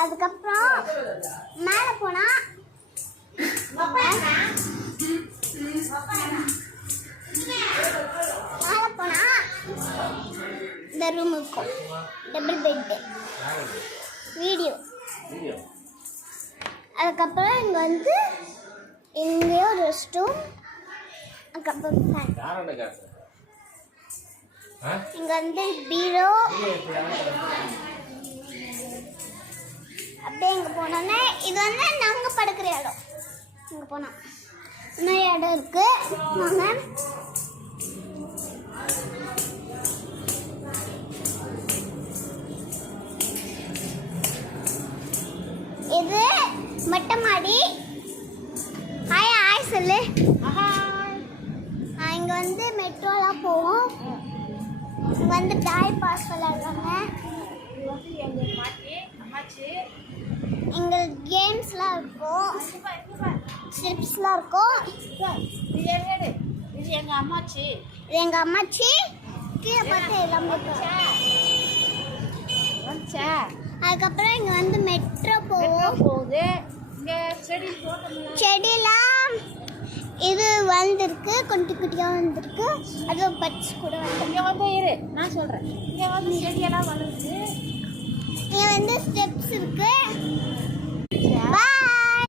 அதுக்கப்புறம் மேலே போனா இந்த ரூம் இருக்கும், டபுள் பெட்டு, வீடியோ. அதுக்கப்புறம் இங்கே வந்து எங்கேயோ ரெஸ்ட் ரூம், அதுக்கப்புறம் இங்கே வந்து பீரோ. அப்படியே இங்கே போனோன்னே இது வந்து நாங்கள் படுக்கிற இடம். இங்கே போனோம் இன்னும் இடம் இருக்கு. நாங்கள் இது மொட்டை மாடி. ஹாய் ஹாய் சொல்லு. இங்கே வந்து மெட்ரோலாம் போவோம். இங்கே வந்து டாய் பாஸ் விளையாடுறாங்க. இங்கே கேம்ஸ்லாம் இருக்கும், ஸ்ட்ரிப்ஸ்லாம் இருக்கும். இது எங்கள் அம்மாச்சி. இது எங்கள் அம்மாச்சி. கீழே பார்த்து எல்லாமே வந்துச்சா. அதுக்கப்புறம் இங்கே வந்து மெட்ரோ போகுது. இங்கே செடியெல்லாம் இது வந்திருக்கு, குட்டி குட்டியாக வந்திருக்கு. அதுவும் பட்ஸ் கூட வந்து இங்கே வந்து இரு, நான் சொல்கிறேன். இங்கே வந்து செடியெல்லாம் வளருது. இங்கே வந்து ஸ்டெப்ஸ் இருக்குது.